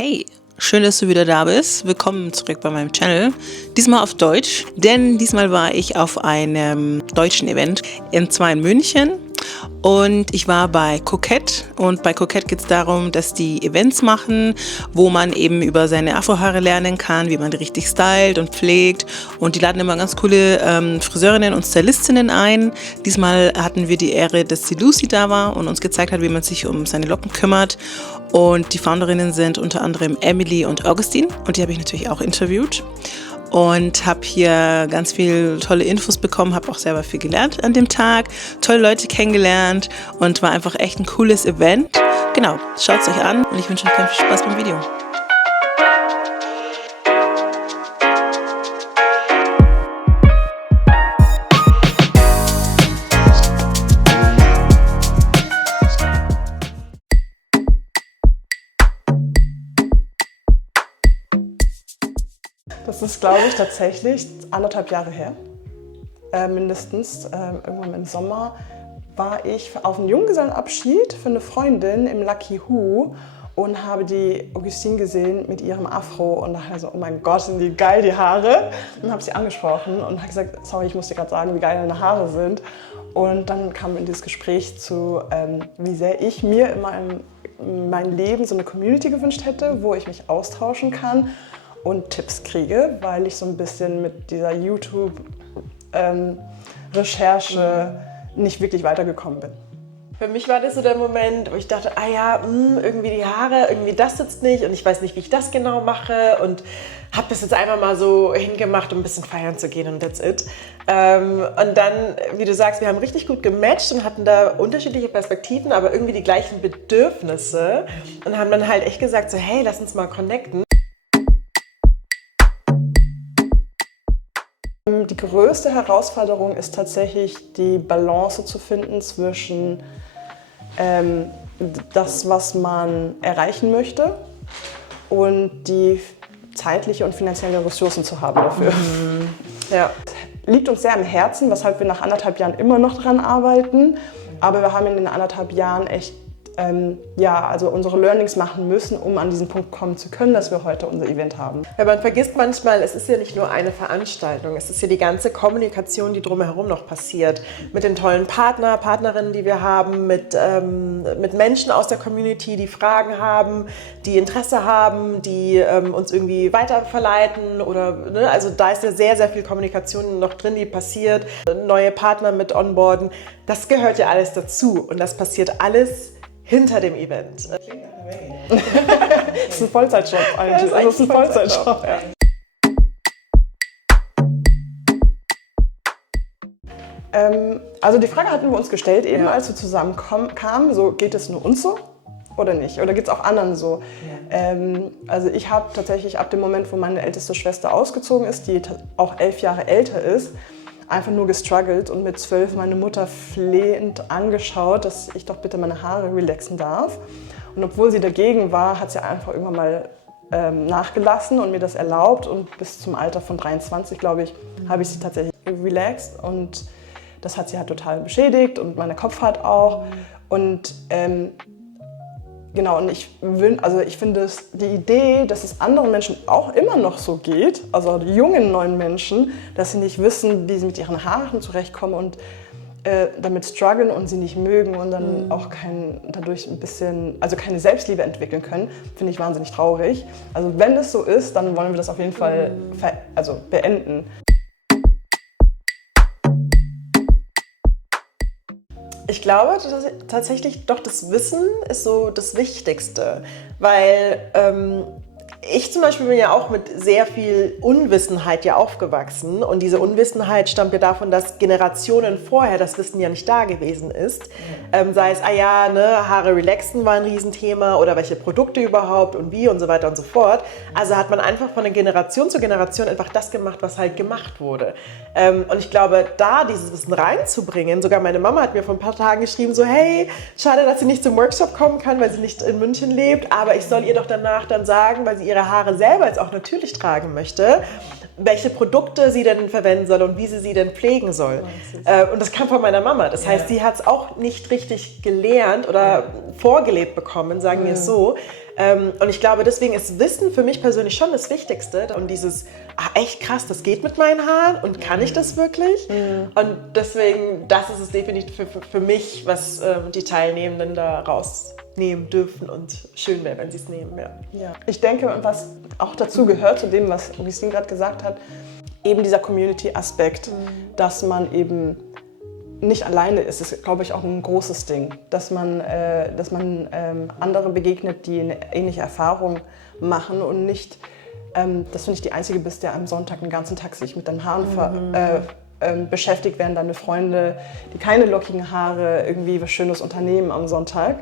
Hey, schön, dass du wieder da bist. Willkommen zurück bei meinem Channel. Diesmal auf Deutsch, denn diesmal war ich auf einem deutschen Event, und zwar in München. Und ich war bei Kokett und bei Kokett geht es darum, dass die Events machen, wo man eben über seine Afrohaare lernen kann, wie man die richtig stylt und pflegt. Und die laden immer ganz coole Friseurinnen und Stylistinnen ein. Diesmal hatten wir die Ehre, dass die Lucy da war und uns gezeigt hat, wie man sich um seine Locken kümmert. Und die Founderinnen sind unter anderem Emily und Augustine und die habe ich natürlich auch interviewt. Und habe hier ganz viel tolle Infos bekommen, habe auch selber viel gelernt an dem Tag, tolle Leute kennengelernt und war einfach echt ein cooles Event. Genau, schaut es euch an und ich wünsche euch ganz viel Spaß beim Video. Das ist, glaube ich, tatsächlich 1,5 Jahre her, mindestens. Irgendwann im Sommer war ich auf einem Junggesellenabschied für eine Freundin im Lucky Who und habe die Augustine gesehen mit ihrem Afro und dachte so, oh mein Gott, sind die geil, die Haare. Und habe sie angesprochen und habe gesagt, sorry, ich muss dir gerade sagen, wie geil deine Haare sind. Und dann kam in dieses Gespräch zu, wie sehr ich mir in meinem Leben so eine Community gewünscht hätte, wo ich mich austauschen kann und Tipps kriege, weil ich so ein bisschen mit dieser YouTube-Recherche nicht wirklich weitergekommen bin. Für mich war das so der Moment, wo ich dachte, irgendwie die Haare, irgendwie das sitzt nicht und ich weiß nicht, wie ich das genau mache und habe das jetzt einfach mal so hingemacht, um ein bisschen feiern zu gehen und that's it. Und dann, wie du sagst, wir haben richtig gut gematcht und hatten da unterschiedliche Perspektiven, aber irgendwie die gleichen Bedürfnisse und haben dann halt echt gesagt, so hey, lass uns mal connecten. Die größte Herausforderung ist tatsächlich die Balance zu finden zwischen das, was man erreichen möchte und die zeitliche und finanzielle Ressourcen zu haben dafür. Mhm. Ja. Liegt uns sehr am Herzen, weshalb wir nach 1,5 Jahren immer noch dran arbeiten. Aber wir haben in den 1,5 Jahren echt also unsere Learnings machen müssen, um an diesen Punkt kommen zu können, dass wir heute unser Event haben. Ja, man vergisst manchmal, es ist ja nicht nur eine Veranstaltung, es ist ja die ganze Kommunikation, die drumherum noch passiert. Mit den tollen Partnerinnen, die wir haben, mit Menschen aus der Community, die Fragen haben, die Interesse haben, die uns irgendwie weiterverleiten oder, ne? Also da ist ja sehr, sehr viel Kommunikation noch drin, die passiert, neue Partner mit onboarden. Das gehört ja alles dazu und das passiert alles hinter dem Event. Das ist ein Vollzeitjob eigentlich. Ja, das ist ein Vollzeitjob. Ja. Also die Frage hatten wir uns gestellt, eben als wir zusammenkamen, so geht es nur uns so oder nicht? Oder geht es auch anderen so? Ja. Also ich habe tatsächlich ab dem Moment, wo meine älteste Schwester ausgezogen ist, die auch 11 Jahre älter ist, einfach nur gestruggelt und mit 12 meine Mutter flehend angeschaut, dass ich doch bitte meine Haare relaxen darf. Und obwohl sie dagegen war, hat sie einfach irgendwann mal nachgelassen und mir das erlaubt. Und bis zum Alter von 23, glaube ich, habe ich sie tatsächlich relaxed. Und das hat sie halt total beschädigt und meine Kopfhaut auch. Und genau, und ich finde die Idee, dass es anderen Menschen auch immer noch so geht, also die jungen neuen Menschen, dass sie nicht wissen, wie sie mit ihren Haaren zurechtkommen und damit strugglen und sie nicht mögen und dann auch dadurch keine Selbstliebe entwickeln können, finde ich wahnsinnig traurig. Also wenn es so ist, dann wollen wir das auf jeden Fall beenden. Ich glaube tatsächlich doch, das Wissen ist so das Wichtigste, weil ich zum Beispiel bin ja auch mit sehr viel Unwissenheit ja aufgewachsen und diese Unwissenheit stammt ja davon, dass Generationen vorher das Wissen ja nicht da gewesen ist. Sei es, Haare relaxen war ein Riesenthema oder welche Produkte überhaupt und wie und so weiter und so fort. Also hat man einfach von Generation zu Generation einfach das gemacht, was halt gemacht wurde. Und ich glaube, da dieses Wissen reinzubringen, sogar meine Mama hat mir vor ein paar Tagen geschrieben, so hey, schade, dass sie nicht zum Workshop kommen kann, weil sie nicht in München lebt, aber ich soll ihr doch danach dann sagen, weil sie ihre ihre Haare selber jetzt auch natürlich tragen möchte, welche Produkte sie denn verwenden soll und wie sie denn pflegen soll. Und das kam von meiner Mama. Das heißt, sie hat es auch nicht richtig gelernt oder vorgelebt bekommen, sagen wir es so. Und ich glaube, deswegen ist Wissen für mich persönlich schon das Wichtigste. Und dieses, echt krass, das geht mit meinen Haaren und kann ich das wirklich? Und deswegen, das ist es definitiv für mich, was die Teilnehmenden da rausnehmen dürfen und schön wäre, wenn sie es nehmen. Ja. Ich denke, was auch dazu gehört, zu dem, was Augustine gerade gesagt hat, eben dieser Community-Aspekt, dass man eben nicht alleine ist, ist, glaube ich, auch ein großes Ding, dass man andere begegnet, die eine ähnliche Erfahrung machen und nicht, dass du nicht die Einzige bist, der am Sonntag den ganzen Tag sich mit deinen Haaren beschäftigt, während deine Freunde, die keine lockigen Haare, irgendwie was Schönes unternehmen am Sonntag.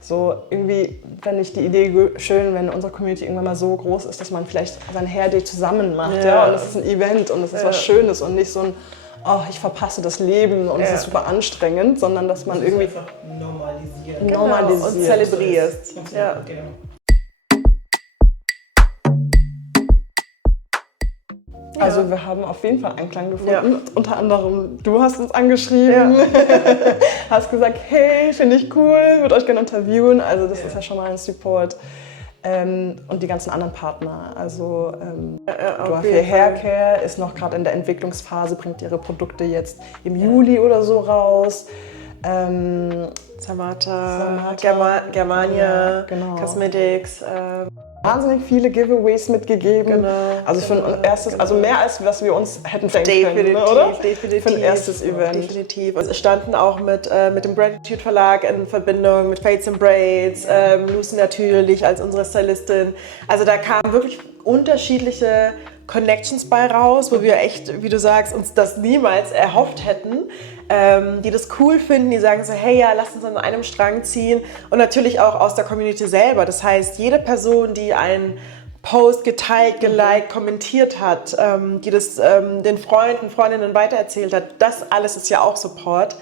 So irgendwie fände ich die Idee schön, wenn unsere Community irgendwann mal so groß ist, dass man vielleicht sein Hair Day zusammen macht. Ja. Und es ist ein Event und es ist was Schönes und nicht so ein, oh, ich verpasse das Leben und es ist super anstrengend, sondern dass man irgendwie einfach normalisieren. Genau, und zelebrierst. Ja. Genau. Also wir haben auf jeden Fall Einklang gefunden. Unter anderem, du hast uns angeschrieben, hast gesagt, hey, finde ich cool, würde euch gerne interviewen. Also das ist ja schon mal ein Support. Und die ganzen anderen Partner. Also Dua-Fee Haircare ist noch gerade in der Entwicklungsphase, bringt ihre Produkte jetzt im Juli oder so raus. Zamata, Germania, genau. Cosmetics. Wahnsinnig viele Giveaways mitgegeben. Genau, also für ein erstes, also mehr als was wir uns hätten denken können, oder? Definitiv. Für ein erstes Event. Definitiv. Wir standen auch mit dem Gratitude Verlag in Verbindung, mit Fades and Braids, Lucy natürlich als unsere Stylistin. Also da kamen wirklich unterschiedliche Connections bei raus, wo wir echt, wie du sagst, uns das niemals erhofft hätten, die das cool finden, die sagen so, hey, ja, lass uns an einem Strang ziehen und natürlich auch aus der Community selber. Das heißt, jede Person, die einen Post geteilt, geliked, kommentiert hat, die das den Freunden, Freundinnen weitererzählt hat, das alles ist ja auch Support.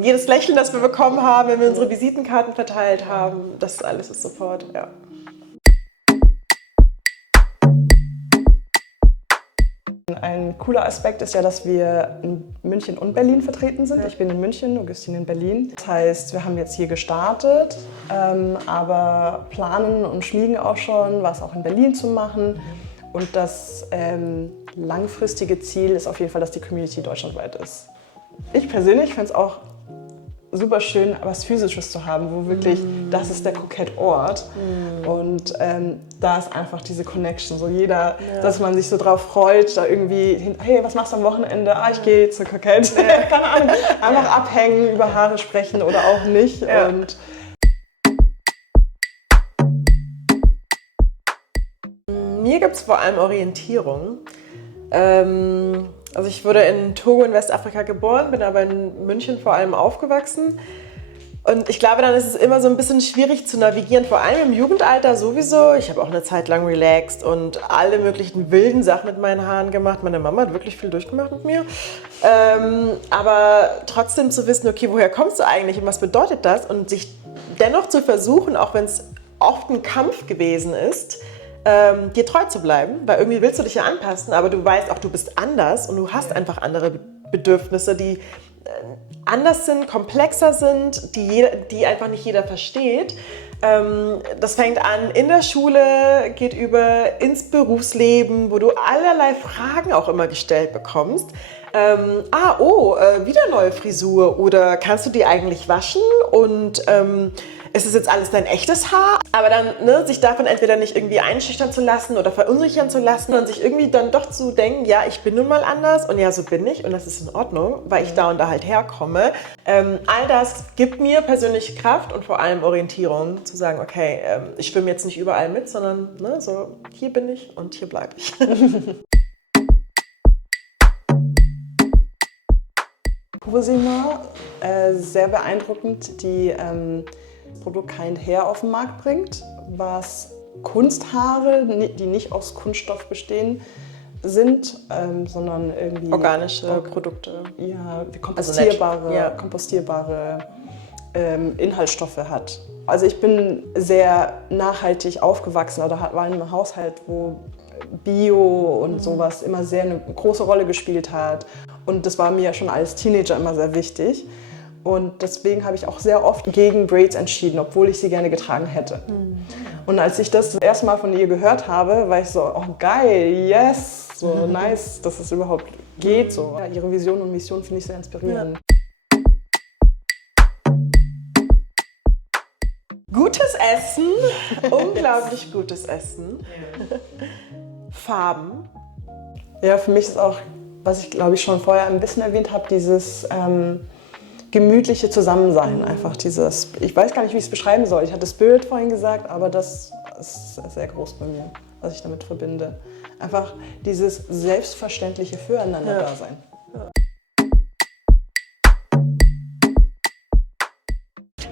Jedes Lächeln, das wir bekommen haben, wenn wir unsere Visitenkarten verteilt haben, das alles ist Support, ja. Ein cooler Aspekt ist ja, dass wir in München und Berlin vertreten sind. Ich bin in München, Augustine in Berlin. Das heißt, wir haben jetzt hier gestartet, aber planen und schmieden auch schon, was auch in Berlin zu machen. Und das langfristige Ziel ist auf jeden Fall, dass die Community deutschlandweit ist. Ich persönlich finde es auch super schön, was Physisches zu haben, wo wirklich, das ist der Kokett-Ort. Und da ist einfach diese Connection, so jeder, dass man sich so drauf freut, da irgendwie, hey, was machst du am Wochenende? Ich gehe zur Kokett. Keine Ahnung, einfach abhängen, über Haare sprechen oder auch nicht. Ja. Und mir gibt es vor allem Orientierung. Also ich wurde in Togo in Westafrika geboren, bin aber in München vor allem aufgewachsen. Und ich glaube, dann ist es immer so ein bisschen schwierig zu navigieren, vor allem im Jugendalter sowieso. Ich habe auch eine Zeit lang relaxed und alle möglichen wilden Sachen mit meinen Haaren gemacht. Meine Mama hat wirklich viel durchgemacht mit mir. Aber trotzdem zu wissen, okay, woher kommst du eigentlich und was bedeutet das? Und sich dennoch zu versuchen, auch wenn es oft ein Kampf gewesen ist, dir treu zu bleiben, weil irgendwie willst du dich ja anpassen, aber du weißt auch, du bist anders und du hast einfach andere Bedürfnisse, die anders sind, komplexer sind, die einfach nicht jeder versteht. Das fängt an in der Schule, geht über ins Berufsleben, wo du allerlei Fragen auch immer gestellt bekommst. Wieder neue Frisur oder kannst du die eigentlich waschen und ist es jetzt alles dein echtes Haar? Aber dann sich davon entweder nicht irgendwie einschüchtern zu lassen oder verunsichern zu lassen und sich irgendwie dann doch zu denken, ja, ich bin nun mal anders und ja, so bin ich und das ist in Ordnung, weil ich da und da halt herkomme. All das gibt mir persönlich Kraft und vor allem Orientierung, zu sagen, okay, ich schwimme jetzt nicht überall mit, sondern so, hier bin ich und hier bleibe ich. Cosima, sehr beeindruckend, die das Produkt Kind Hair auf den Markt bringt, was Kunsthaare, die nicht aus Kunststoff bestehen, sind, sondern irgendwie organische Produkte. Ja, kompostierbare Inhaltsstoffe hat. Also ich bin sehr nachhaltig aufgewachsen oder war in einem Haushalt, wo Bio und sowas immer sehr eine große Rolle gespielt hat. Und das war mir schon als Teenager immer sehr wichtig. Und deswegen habe ich auch sehr oft gegen Braids entschieden, obwohl ich sie gerne getragen hätte. Und als ich das erste Mal von ihr gehört habe, war ich so, oh geil, yes, so nice, dass es überhaupt geht. So. Ja, ihre Vision und Mission finde ich sehr inspirierend. Gutes Essen, unglaublich gutes Essen. Farben. Ja, für mich ist auch, was ich glaube ich schon vorher ein bisschen erwähnt habe, dieses gemütliche Zusammensein. Einfach dieses, ich weiß gar nicht, wie ich es beschreiben soll. Ich hatte Spirit vorhin gesagt, aber das ist sehr groß bei mir, was ich damit verbinde. Einfach dieses selbstverständliche Füreinander-Dasein.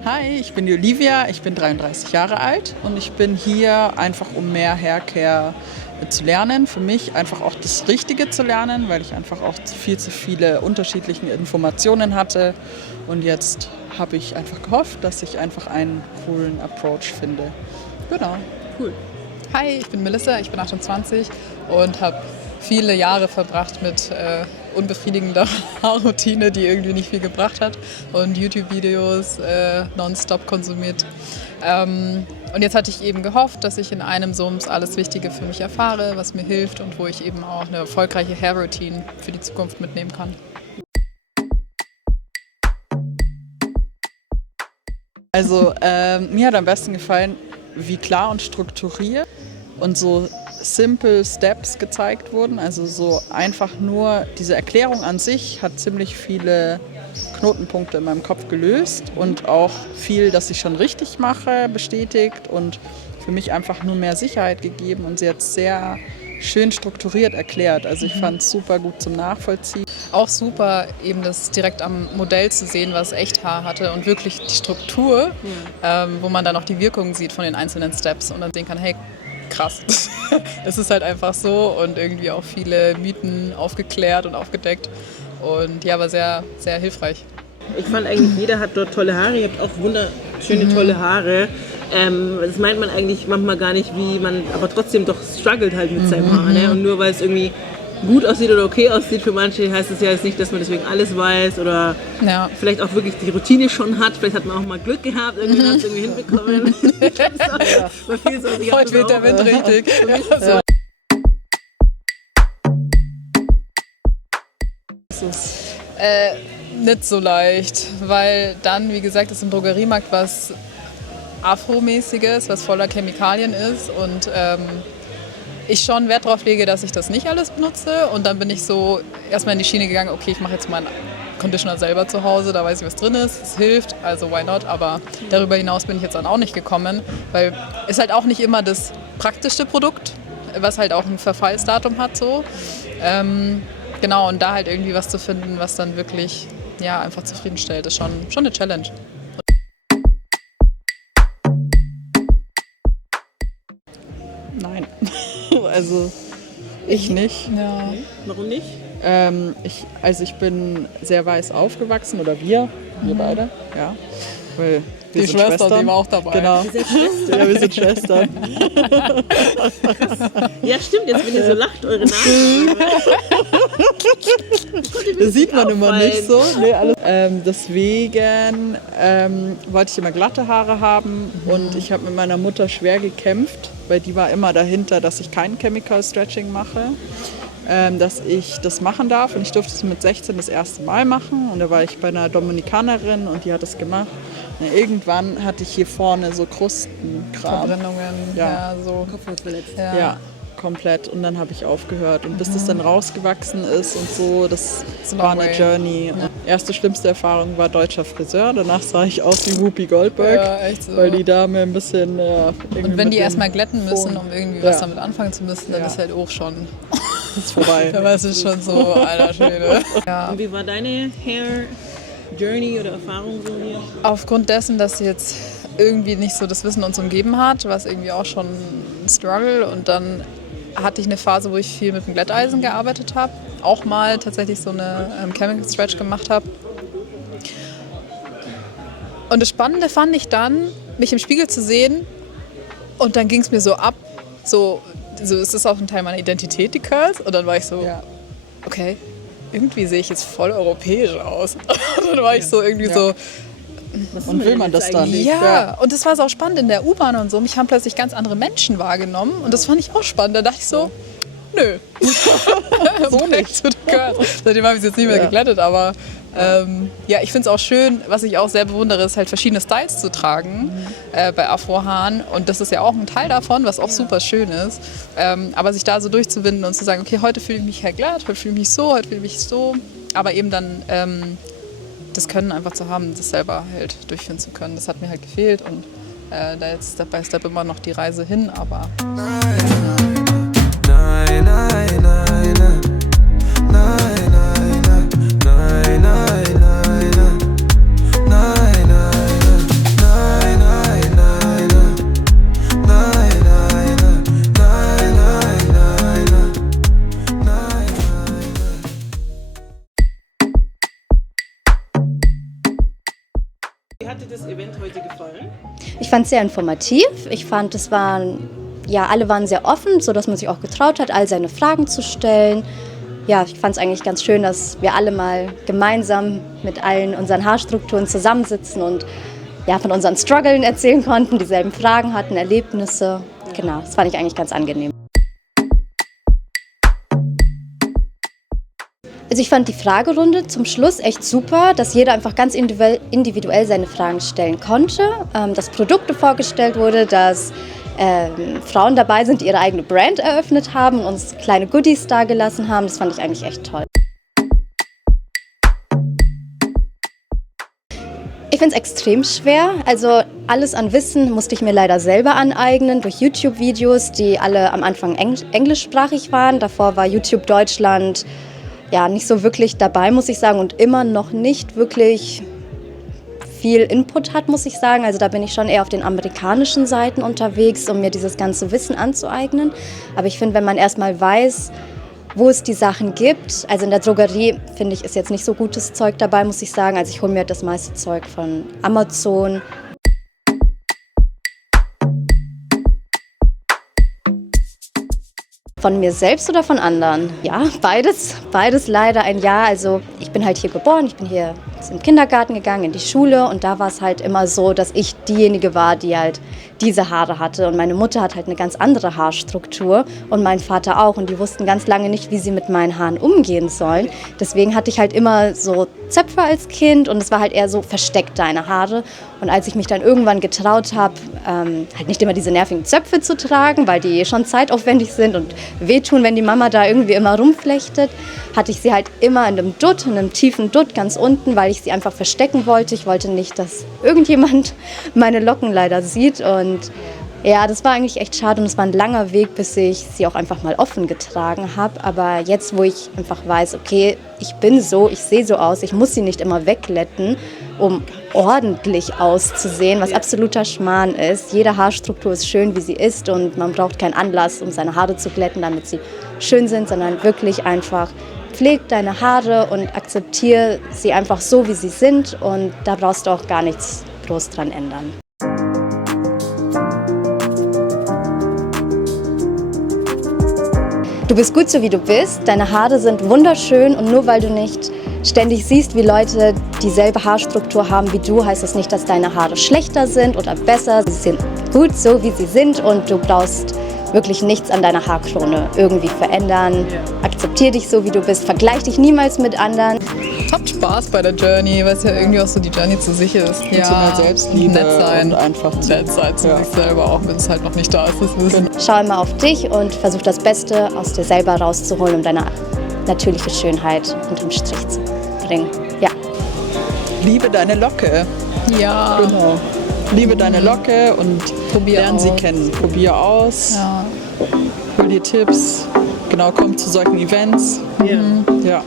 Hi, ich bin die Olivia, ich bin 33 Jahre alt und ich bin hier einfach, um mehr Haircare zu lernen. Für mich einfach auch das Richtige zu lernen, weil ich einfach auch viel zu viele unterschiedliche Informationen hatte. Und jetzt habe ich einfach gehofft, dass ich einfach einen coolen Approach finde. Genau, cool. Hi, ich bin Melissa, ich bin 28 und habe viele Jahre verbracht mit unbefriedigender Haarroutine, die irgendwie nicht viel gebracht hat und YouTube-Videos nonstop konsumiert. Und jetzt hatte ich eben gehofft, dass ich in einem Sums alles Wichtige für mich erfahre, was mir hilft und wo ich eben auch eine erfolgreiche Hair-Routine für die Zukunft mitnehmen kann. Also mir hat am besten gefallen, wie klar und strukturiert und so simple Steps gezeigt wurden. Also so einfach nur diese Erklärung an sich hat ziemlich viele Knotenpunkte in meinem Kopf gelöst und auch viel, das ich schon richtig mache, bestätigt und für mich einfach nur mehr Sicherheit gegeben und sie hat sehr schön strukturiert erklärt. Also ich fand es super gut zum Nachvollziehen. Auch super, eben das direkt am Modell zu sehen, was Echthaar hatte und wirklich die Struktur, wo man dann auch die Wirkungen sieht von den einzelnen Steps und dann sehen kann, hey, krass, es ist halt einfach so und irgendwie auch viele Mythen aufgeklärt und aufgedeckt und ja, war sehr, sehr hilfreich. Ich fand eigentlich, jeder hat dort tolle Haare. Ihr habt auch wunderschöne, tolle Haare. Das meint man eigentlich manchmal gar nicht, wie man, aber trotzdem doch struggelt halt mit seinem Haar. Ne? Und nur weil es irgendwie gut aussieht oder okay aussieht für manche, heißt es ja jetzt nicht, dass man deswegen alles weiß oder vielleicht auch wirklich die Routine schon hat. Vielleicht hat man auch mal Glück gehabt, irgendwann hat es irgendwie hinbekommen. Heute weht der Wind richtig. Nicht so leicht, weil dann, wie gesagt, ist im Drogeriemarkt was Afromäßiges, was voller Chemikalien ist und ich schon Wert darauf lege, dass ich das nicht alles benutze und dann bin ich so erstmal in die Schiene gegangen, okay, ich mache jetzt meinen Conditioner selber zu Hause, da weiß ich, was drin ist, es hilft, also why not, aber darüber hinaus bin ich jetzt dann auch nicht gekommen, weil es halt auch nicht immer das praktischste Produkt, was halt auch ein Verfallsdatum hat so. Genau, und da halt irgendwie was zu finden, was dann wirklich ja, einfach zufriedenstellt, ist schon eine Challenge. Nein, also ich nicht. Ja. Warum nicht? Ich bin sehr weiß aufgewachsen, oder wir beide, ja. Weil wir Die sind Schwester, Schwestern. die war auch dabei. Genau. Ihr seid Schwestern. Ja, wir sind Schwestern. Ja, stimmt, jetzt wenn ihr so lacht, eure Nase. Das sieht man immer nicht so. Nee, alles. Deswegen wollte ich immer glatte Haare haben und ich habe mit meiner Mutter schwer gekämpft, weil die war immer dahinter, dass ich kein Chemical Stretching mache, dass ich das machen darf und ich durfte es mit 16 das erste Mal machen und da war ich bei einer Dominikanerin und die hat es gemacht. Und irgendwann hatte ich hier vorne so Krustenkram. Verbrennungen, Ja. so. Kopfhaut verletzt. Ja, komplett. Und dann habe ich aufgehört. Und bis das dann rausgewachsen ist und so, das war eine Journey. Und erste schlimmste Erfahrung war deutscher Friseur. Danach sah ich aus wie Whoopi Goldberg, Ja, echt so. weil die Dame ein bisschen... Und wenn die erstmal glätten müssen, um irgendwie was Ja. damit anfangen zu müssen, dann Ja. ist halt auch schon, ist vorbei. da war es schon so, alter Schwede. Ja. Und wie war deine Hair Journey oder Erfahrung so hier? Aufgrund dessen, dass sie jetzt irgendwie nicht so das Wissen uns umgeben hat, war es irgendwie auch schon ein Struggle und dann hatte ich eine Phase, wo ich viel mit dem Glätteisen gearbeitet habe, auch mal tatsächlich so eine Chemical Stretch gemacht habe. Und das Spannende fand ich dann, mich im Spiegel zu sehen und dann ging es mir so ab, so es ist auch ein Teil meiner Identität, die Curls. Und dann war ich so, okay, irgendwie sehe ich jetzt voll europäisch aus. Und dann war ich so irgendwie so... Und will man das dann? Ja, und das war so auch spannend in der U-Bahn und so. Mich haben plötzlich ganz andere Menschen wahrgenommen und das fand ich auch spannend. Da dachte ich so, nö. So nicht. Seitdem habe ich es jetzt nicht mehr geglättet, aber ich finde es auch schön, was ich auch sehr bewundere, ist halt verschiedene Styles zu tragen bei Afrohaaren. Und das ist ja auch ein Teil davon, was auch super schön ist. Aber sich da so durchzuwinden und zu sagen, okay, heute fühle ich mich halt glatt, heute fühle ich mich so, heute fühle ich mich so. Aber eben dann das Können einfach zu haben, das selber halt durchführen zu können. Das hat mir halt gefehlt und da jetzt Step by Step immer noch die Reise hin, aber... Wie hat dir das Event heute gefallen? Ich fand es sehr informativ. Ich fand, alle waren sehr offen, sodass man sich auch getraut hat, all seine Fragen zu stellen. Ja, ich fand es eigentlich ganz schön, dass wir alle mal gemeinsam mit allen unseren Haarstrukturen zusammensitzen und von unseren Struggeln erzählen konnten, dieselben Fragen hatten, Erlebnisse. Genau, das fand ich eigentlich ganz angenehm. Also ich fand die Fragerunde zum Schluss echt super, dass jeder einfach ganz individuell seine Fragen stellen konnte, dass Produkte vorgestellt wurde, dass Frauen dabei sind, die ihre eigene Brand eröffnet haben und uns kleine Goodies dagelassen haben. Das fand ich eigentlich echt toll. Ich finde es extrem schwer. Also alles an Wissen musste ich mir leider selber aneignen durch YouTube-Videos, die alle am Anfang englischsprachig waren. Davor war YouTube Deutschland nicht so wirklich dabei, muss ich sagen, und immer noch nicht wirklich viel Input hat, muss ich sagen. Also da bin ich schon eher auf den amerikanischen Seiten unterwegs, um mir dieses ganze Wissen anzueignen. Aber ich finde, wenn man erstmal weiß, wo es die Sachen gibt, also in der Drogerie, finde ich, ist jetzt nicht so gutes Zeug dabei, muss ich sagen. Also ich hole mir das meiste Zeug von Amazon. Von mir selbst oder von anderen? Ja, beides leider ein Ja. Also ich bin halt hier geboren, ich bin hier im Kindergarten gegangen, in die Schule und da war es halt immer so, dass ich diejenige war, die halt diese Haare hatte und meine Mutter hat halt eine ganz andere Haarstruktur und mein Vater auch und die wussten ganz lange nicht, wie sie mit meinen Haaren umgehen sollen. Deswegen hatte ich halt immer so Zöpfe als Kind und es war halt eher so versteckt deine Haare und als ich mich dann irgendwann getraut habe, halt nicht immer diese nervigen Zöpfe zu tragen, weil die schon zeitaufwendig sind und wehtun, wenn die Mama da irgendwie immer rumflechtet, hatte ich sie halt immer in einem tiefen Dutt ganz unten, weil ich sie einfach verstecken wollte. Ich wollte nicht, dass irgendjemand meine Locken leider sieht und ja, das war eigentlich echt schade und es war ein langer Weg, bis ich sie auch einfach mal offen getragen habe. Aber jetzt, wo ich einfach weiß, okay, ich bin so, ich sehe so aus, ich muss sie nicht immer wegletten, um ordentlich auszusehen, was absoluter Schmarrn ist. Jede Haarstruktur ist schön, wie sie ist und man braucht keinen Anlass, um seine Haare zu glätten, damit sie schön sind, sondern wirklich einfach pfleg deine Haare und akzeptiere sie einfach so, wie sie sind und da brauchst du auch gar nichts groß dran ändern. Du bist gut so, wie du bist. Deine Haare sind wunderschön und nur weil du nicht ständig siehst, wie Leute dieselbe Haarstruktur haben wie du, heißt das nicht, dass deine Haare schlechter sind oder besser. Sie sind gut so, wie sie sind und du brauchst wirklich nichts an deiner Haarkrone irgendwie verändern. Akzeptier dich so, wie du bist. Vergleich dich niemals mit anderen. Habt Spaß bei der Journey, weil es ja irgendwie auch so die Journey zu sich ist. Ja, zu einer Selbstliebe nett sein. Und einfach nett sein zu sich selber, auch wenn es halt noch nicht da ist. Das Wissen. Schau immer auf dich und versuch das Beste aus dir selber rauszuholen, um deine natürliche Schönheit unterm Strich zu bringen. Ja. Liebe deine Locke. Ja. Genau. Liebe deine Locke und lern sie kennen. Probier aus. Ja. Hol dir Tipps. Genau, komm zu solchen Events. Ja.